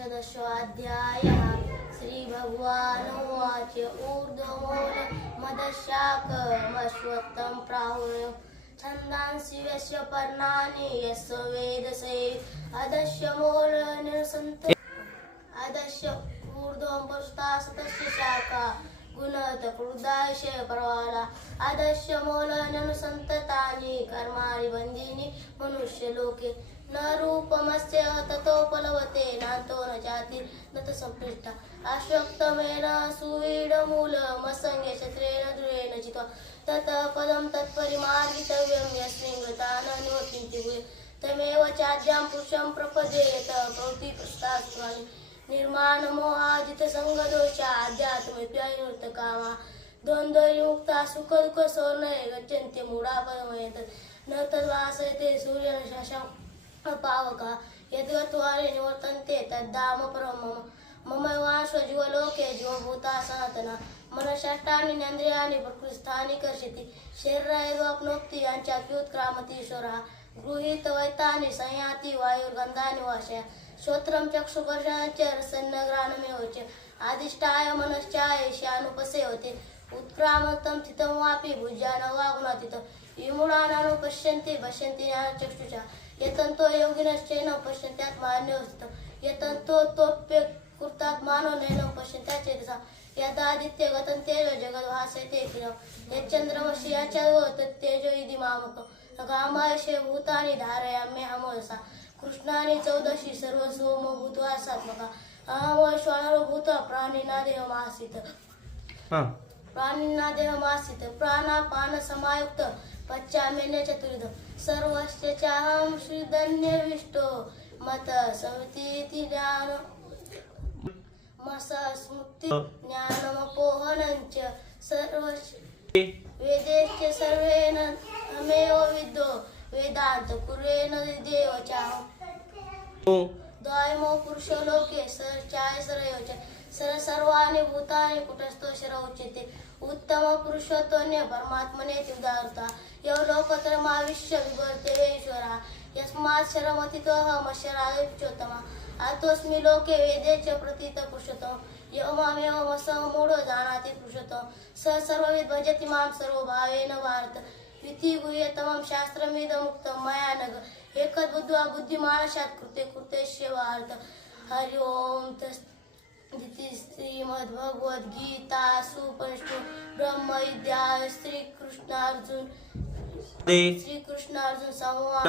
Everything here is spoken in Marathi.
षोडशोऽध्यायः। श्रीभगवानुवाच ऊर्ध्वमूल मदशाकमश्वत्थं प्राहुर्यं छन्दांसि यस्य पर्णानि यस्य वेद सेवित् अधस्य मूलनिर्सन्त अधस्य ऊर्ध्वं पुरुषास्तस्य शाखा गुणत क्रुदाशय प्रवाला अधस्य मूलनिर्सन्ततानि कर्माणि बन्धीनि मनुष्यलोके न रूपमस्य ततोपलवते नान्तो न जाति न च संपृष्टा अश्वत्थमेन सुवीडमूलमसंज्ञक्षत्रेण दृढेन चित्वा ततः पदं तत्परिमार्गितव्यं यस्मिन् गता न निवर्तन्ति भूय तमेव चाद्यां पुरुषं प्रपद्येत प्रवृत्तिप्रस्तास्त्वानि निर्माणमोहाजितसङ्गदोषा आध्यात्मिकामा द्वन्द्वविमुक्ता सुखदुःखसौर्णे गच्छन्ति मूढापदमेतत् न तद्वासयते सूर्येण शशाङ्कपावकः यद्गत्वा निवर्तन्ते तद्धाम परं मम ममैवांशो जीवलोके जीवभूता सनातना मनःषष्ठानीन्द्रियाणि प्रकृतिस्थानि कर्षति शरीरैवाप्नोति याञ्चाप्युत्क्रामतीश्वरः गृहीतवैतानि संयाति वायुर्गन्धानि वाशय श्रोत्रं चक्षुस्पर्शनं च रसन्नघ्राणमेव च अधिष्ठाय मनश्चायेष्यानुपसेवते उत्क्रामन्तं स्थितं वापि भुज्यान वा गुणातीतं विमूढानानुपश्यन्ति पश्यन्ति ज्ञानचक्षुषा यतन्तो योगिनश्चैनं पश्यन्त्यात्मान्यवस्थितं यतन्तो तोऽप्यकृतात्मानो नैनं पश्यन्त्याचेतसा यदादित्यगतन्तेव जगद्भासयते किलं यच्चन्द्रमसि यच्चन्द्रो तत्तेजो इति मामकं गामायशे भूतानि धारयाम्यहमोदसा कृष्णानि 14 सर्वसोमो भूत्वा सात्मका अहमैश्वानरो भूत्वा प्राणिनादेहमासीत् प्राणापानसमायुक्त पच्चाम्यन्य चतुर्विधं सर्वस्य चाहं श्रीधन्यविष्टो मतः संवित्ति स्मृति ज्ञानमपोहनं च सर्वस्य वेदैश्च सर्वेण अहमेव विद्यो वेदांत कुर्वेण देव चाहं द्वयमो पुरुषो लोके चाय सरयो च सर्वाणि भूतानि कुटस्थो शर उच्यते उत्तम पुरुषोत्तमः परमात्मनेति उदाहृतः यो लोकोत्तरमाविश्य विवर्ते ईश्वरः यस्मात् शरमतीतोऽहमशरादुच्योत्तमः आतोऽस्मि लोके वेदे च प्रतीतः पुरुषोत्तमः यो मामेवमसः मूढो जानाति पुरुषोत्तमः स सर्वविद् भजति मां सर्वभावेन भारत इति गुह्यतमं शास्त्रमिदमुक्तं मया नघ एकद्बुद्ध्वा बुद्धिमानस्यात् कृते कृतेस्य भारत हरि ओम तत्सदिति श्रीमद्भगवद्गीतासु उपनिषत्सु ब्रह्मविद्यायां श्रीकृष्णार्जुन संवादे